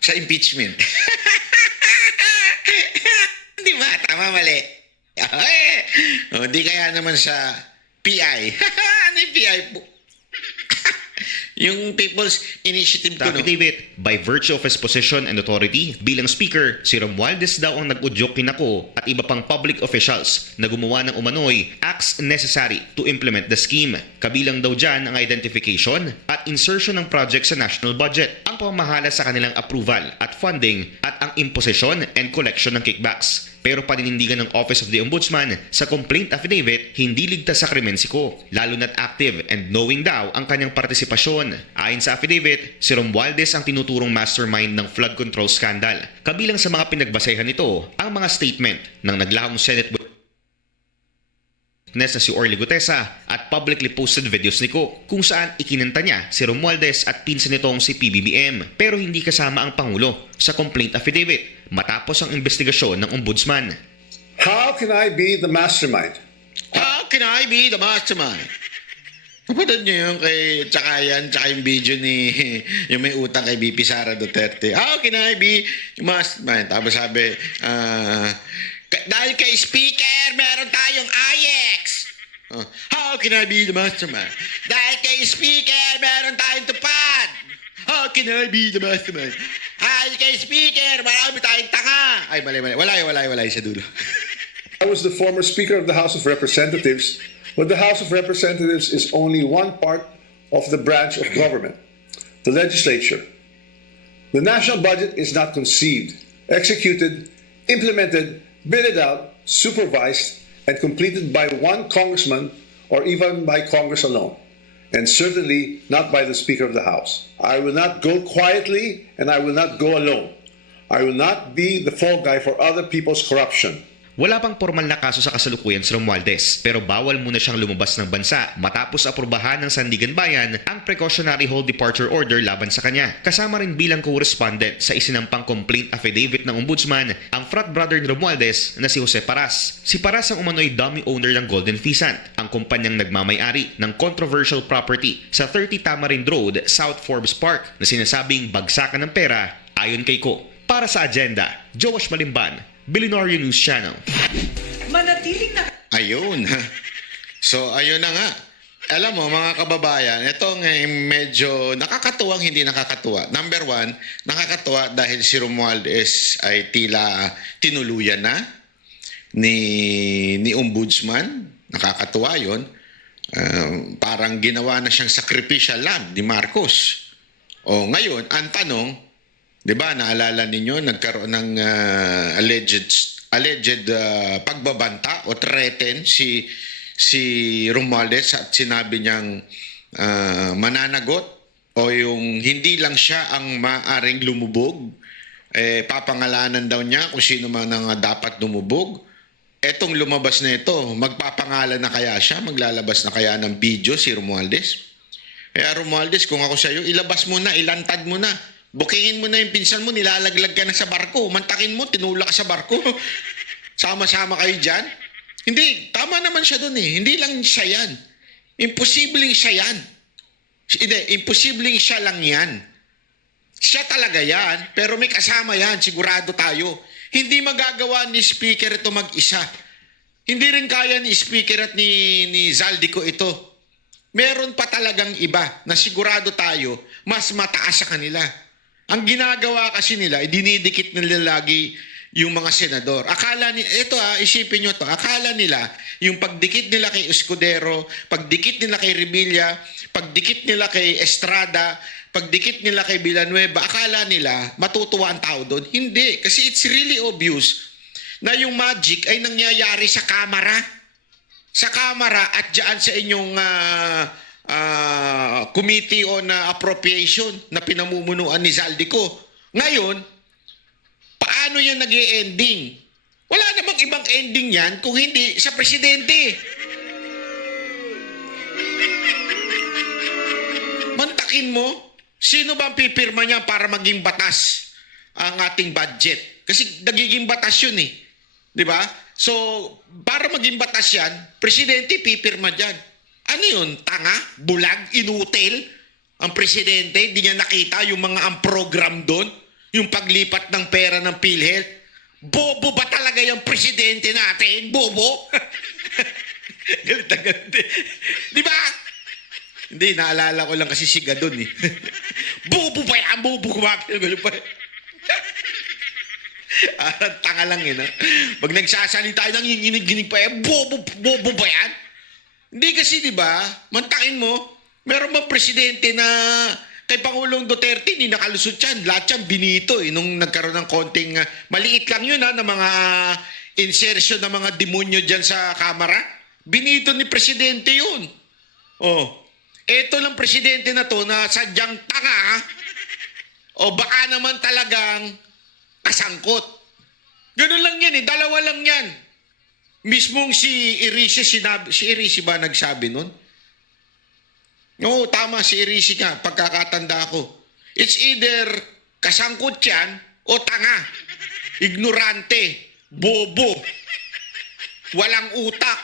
Sa impeachment. Di ba? Tama, mali. O, di kaya naman sa PI. Ano yung PI po? Yung People's Initiative ko, no? Affidavit, by virtue of his position and authority bilang speaker, si Romualdez daw ang nag-udyok kinako at iba pang public officials na gumawa ng umano'y acts necessary to implement the scheme. Kabilang daw dyan ang identification at insertion ng project sa national budget, ang pamamahala sa kanilang approval at funding at ang imposition and collection ng kickbacks. Pero paninindigan ng Office of the Ombudsman sa complaint affidavit, hindi ligtas sa krimen si Ko, lalo na't active and knowing daw ang kanyang partisipasyon. Ayon sa affidavit, si Romualdez ang tinuturong mastermind ng flood control scandal. Kabilang sa mga pinagbasehan nito ang mga statement ng naglahong Senate witness na si Orly Gutesa at publicly posted videos ni Ko kung saan ikinanta niya si Romualdez at pinsan nitong si PBBM pero hindi kasama ang Pangulo sa complaint affidavit matapos ang investigasyon ng Ombudsman. How can I be the mastermind? How can I be the mastermind? Kapatid niyo yung kay tsaka yung video ni yung may utang kay BP Sara Duterte. How can I be the mastermind? Tapos sabi, dahil kay speaker, meron tayong IX. How can I be the mastermind? Dahil kay speaker, meron tayong tupad. How can I be the mastermind? Dahil kay speaker, marami tayong tanga. Ay, mali. Wala sa dulo. I was the former Speaker of the House of Representatives, but the House of Representatives is only one part of the branch of government, the legislature. The national budget is not conceived, executed, implemented, bidded out, supervised, and completed by one congressman or even by Congress alone, and certainly not by the Speaker of the House. I will not go quietly and I will not go alone. I will not be the fall guy for other people's corruption. Wala pang formal na kaso sa kasalukuyan si Romualdez pero bawal muna siyang lumabas ng bansa matapos aprubahan ng Sandigan Bayan ang precautionary hold departure order laban sa kanya. Kasama rin bilang co-respondent sa isinampang complaint affidavit ng Ombudsman ang frat brother ni Romualdez na si Jose Paras. Si Paras ang umano'y dummy owner ng Golden Pheasant, ang kumpanyang nagmamay-ari ng controversial property sa 30 Tamarind Road, South Forbes Park na sinasabing bagsakan ng pera ayon kay Ko. Para sa agenda, Joash Malimban, Billionaire News Channel. Manatiling na... Ayun. So, ayun na nga. Alam mo, mga kababayan, itong medyo nakakatuwang hindi nakakatuwa. Number one, nakakatuwa dahil si Romualdez ay tila tinuluyan na ni Ombudsman. Nakakatuwa yun. Parang ginawa na siyang sacrificial lamb ni Marcos. O ngayon, ang tanong, di ba, naalala ninyo, nagkaroon ng alleged pagbabanta o threaten si Romualdez at sinabi niyang mananagot o yung hindi lang siya ang maaring lumubog, papangalanan daw niya kung sino man ang dapat lumubog. Etong lumabas na ito, magpapangalan na kaya siya? Maglalabas na kaya ng video si Romualdez? Kaya Romualdez, kung ako sa iyo, ilabas mo na, ilantad mo na. Bukingin mo na yung pinsan mo, nilalaglag ka na sa barko. Mantakin mo, tinulak ka sa barko. Sama-sama kayo dyan. Hindi, tama naman siya doon eh. Hindi lang siya yan. Imposibleng siya yan. Hindi, imposibleng siya lang yan. Siya talaga yan, pero may kasama yan, sigurado tayo. Hindi magagawa ni Speaker ito mag-isa. Hindi rin kaya ni Speaker at ni Zaldico ito. Meron pa talagang iba na sigurado tayo mas mataas sa kanila. Ang ginagawa kasi nila, dinidikit nila lagi yung mga senador. Akala nila, isipin nyo to, akala nila, yung pagdikit nila kay Escudero, pagdikit nila kay Revilla, pagdikit nila kay Estrada, pagdikit nila kay Villanueva, akala nila matutuwa ang tao doon. Hindi, kasi it's really obvious na yung magic ay nangyayari sa kamera. Sa kamera at dyan sa inyong Committee on Appropriation na pinamumunuan ni Zaldico. Ngayon, paano yan nag-e-ending? Wala namang ibang ending yan kung hindi sa presidente. Mantakin mo, sino ba ang pipirma niya para maging batas ang ating budget? Kasi nagiging batas yun eh. Di ba? So, para maging batas yan, presidente pipirma dyan. Ano yun? Tanga? Bulag? Inutil? Ang presidente, di niya nakita yung mga ang program doon? Yung paglipat ng pera ng PhilHealth. Bobo ba talaga yung presidente natin? Bobo? Galit na galit. Di ba? Hindi, naalala ko lang kasi si Gadon eh. Bobo ba yan? Bobo kumakil. Ganun pa. Tanga lang yun. Pag nagsasalita nang ginig-ginig pa yan, bobo ba yan? Hindi kasi, di ba? Mantakin mo, meron bang presidente na kay Pangulong Duterte, hindi nakalusot yan. Lahat yan binito eh. Nung nagkaroon ng konting, maliit lang yun na mga insertion ng mga demonyo dyan sa kamera. Binito ni presidente yun. Oh. Eto lang presidente na to na sadyang tanga, o baka naman talagang kasangkot. Ganun lang yan eh. Dalawa lang yan. Mismong si Irishi sinabi, si Irishi ba nagsabi nun? Oo, tama si Irishi nga, pagkakatanda ko. It's either kasangkot yan o tanga. Ignorante. Bobo. Walang utak.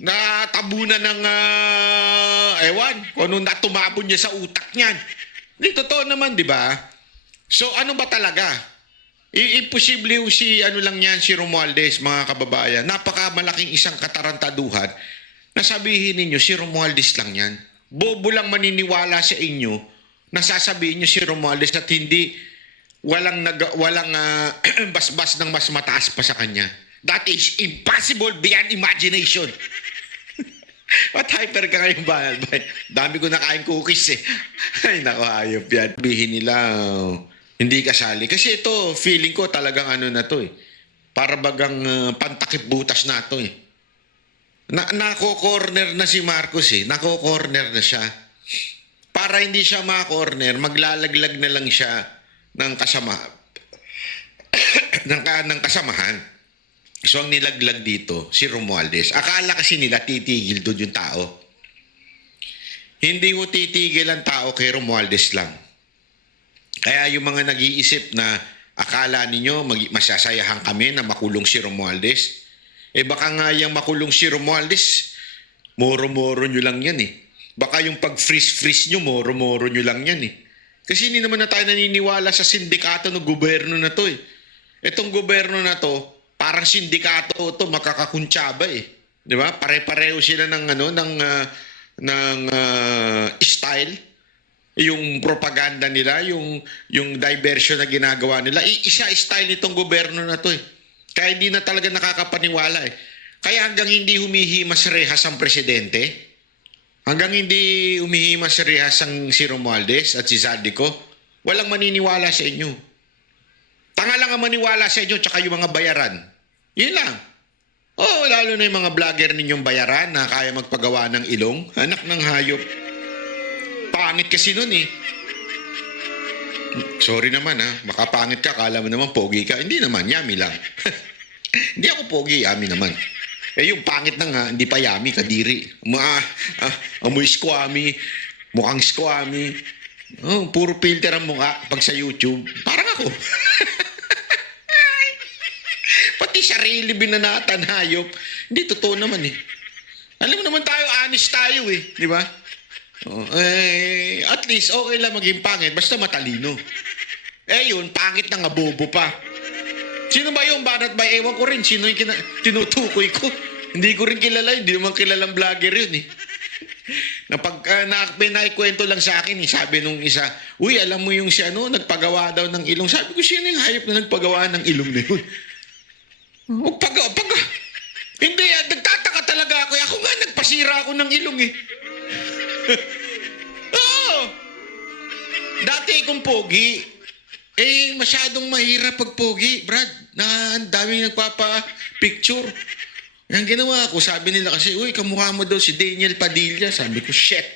Natabunan ng, ewan, kung anong natumabon niya sa utak niyan. Hindi, totoo naman, di ba? So, ano ba talaga? Imposible si, ano lang yan, si Romualdez, mga kababayan. Napakamalaking isang katarantaduhan na sabihin ninyo, si Romualdez lang yan. Bobo lang maniniwala sa inyo na sasabihin nyo si Romualdez at hindi walang basbas ng mas mataas pa sa kanya. That is impossible beyond imagination. What hyper ka ngayon ba? Dami ko nakain cookies eh. Ay, naku, hayop yan. Sabihin nila, hindi kasali. Kasi ito, feeling ko talagang ano na to eh. Para bagang pantakip butas na to eh. Nako-corner na si Marcos eh. Nako-corner na siya. Para hindi siya ma-corner, maglalaglag na lang siya ng ng kasamahan. So ang nilaglag dito, si Romualdez. Akala kasi nila titigil doon yung tao. Hindi ko titigil ang tao kay Romualdez lang. Kaya yung mga nag-iisip na akala ninyo masasayahan kami na makulong si Romualdez, eh baka nga yung makulong si Romualdez, moro-moro nyo lang yan eh. Baka yung pag-freeze-freeze nyo, moro-moro nyo lang yan eh. Kasi hindi naman na tayo naniniwala sa sindikato ng gobyerno na to eh. Itong gobyerno na to, parang sindikato to, makakakuntsaba eh. Di ba? Pare-pareho sila ng style. Yung propaganda nila, yung diversion na ginagawa nila, isa style itong gobyerno na to eh. Kaya hindi na talaga nakakapaniwala eh. Kaya hanggang hindi humihimas rehas ang presidente, hanggang hindi humihimas rehas ang si Romualdez at si Zaldico, walang maniniwala sa inyo. Tanga lang ang maniwala sa inyo tsaka yung mga bayaran. Yun lang. Oh, lalo na yung mga vlogger ninyong bayaran na kaya magpagawa ng ilong. Anak ng hayop. Pangit kasi nun eh. Sorry naman ha, makapangit ka, kala mo naman pogi ka. Hindi naman, yummy lang. Hindi ako pogi, yummy naman. Eh yung pangit na nga, hindi pa yummy, kadiri. Amoy squammy, mukhang squammy. Oh, puro filter ang mukha pag sa YouTube. Parang ako. Pati sarili binanatan, hayop. Hindi, totoo naman eh. Alam mo naman tayo, honest tayo eh. Di ba? Oh, at least okay lang maging pangit basta matalino. Eh yun, pangit na nga, bobo pa. Sino ba yung banat ba? Ewan ko rin. Sino yung tinutukoy ko? Hindi ko rin kilala. Hindi naman kilalang vlogger yun eh. May naikwento lang sa akin eh. Sabi nung isa, uy, alam mo yung si ano, nagpagawa daw ng ilong. Sabi ko, sino yung hayop na nagpagawa ng ilong na yun? Hindi, nagtataka talaga ako. Ako nga, nagpasira ako ng ilong eh. Oo. Dati kung pogi, eh masyadong mahirap pag pogi, Brad. Na ang daming nagpapa-picture. Ang ginawa ko, sabi nila kasi, uy, kamukha mo daw si Daniel Padilla. Sabi ko, shit.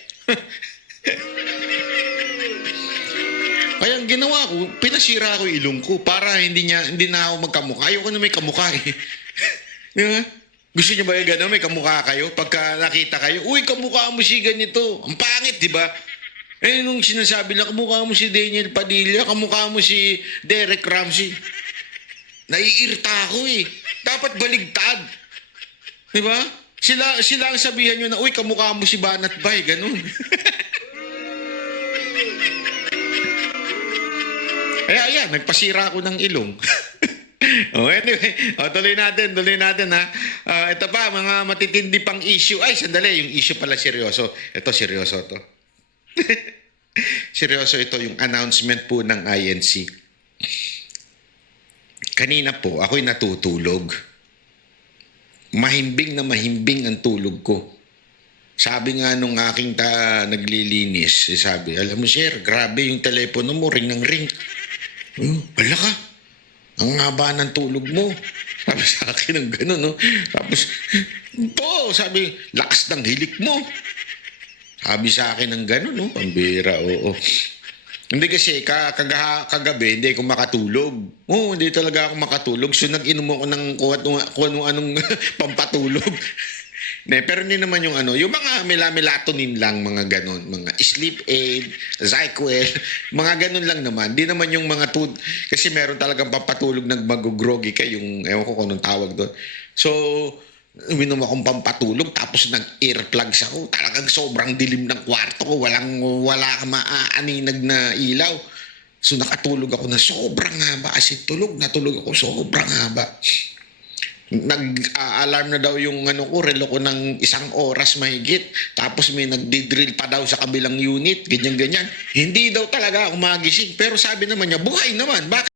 Kaya ang ginawa ko, pinasira ko yung ilong ko para hindi na ako magkamukha. Ayoko na may kamukha eh. Di ba? Gusto niyo ba yung gano'n? May kamukha kayo? Pagka nakita kayo, uy, kamukha mo si ganito. Ang pangit, di ba? Eh, nung sinasabi lang, kamukha mo si Daniel Padilla, kamukha mo si Derek Ramsey. Naiirita ako eh. Dapat baligtad. Di ba? Sila ang sabihan nyo na, uy, kamukha mo si Banat Bay. Ganun. Ayan, nagpasira ako ng ilong. Oh, anyway, tuloy natin ha. Ito pa, mga matitindi pang issue. Ay, sandali, yung issue pala seryoso. Ito, seryoso to. Seryoso ito, yung announcement po ng INC. Kanina po, ako'y natutulog. Mahimbing na mahimbing ang tulog ko. Sabi nga nung aking naglilinis, sabi, alam mo sir, grabe yung telepono mo, ring ng ring. Wala ka. Ang haba ng tulog mo. Sabi sa akin ng gano'n, no? Tapos, sabi, lakas ng hilik mo. Sabi sa akin ng gano'n, no? Pambira, oo. Hindi kasi, kagabi, hindi ako makatulog. Hindi talaga ako makatulog. So, nag-inom ako ng kung anong pampatulog. Pero hindi naman yung yung mga melatonin lang, mga ganon, mga sleep aid, ZyQuil, mga ganon lang naman. Hindi naman yung mga kasi meron talagang pampatulog nagmagugrogi ka, yung ewan ko kung anong tawag doon. So, uminom akong pampatulog, tapos nag-earplugs ako. Talagang sobrang dilim ng kwarto ko, wala ka maaaninag na ilaw. So, nakatulog ako na sobrang haba. As in, natulog ako sobrang haba. Nag-alarm na daw yung relo ko ng 1 oras mahigit. Tapos may nagdi-drill pa daw sa kabilang unit, ganyan-ganyan. Hindi daw talaga ako magising. Pero sabi naman niya, buhay naman. Bakit?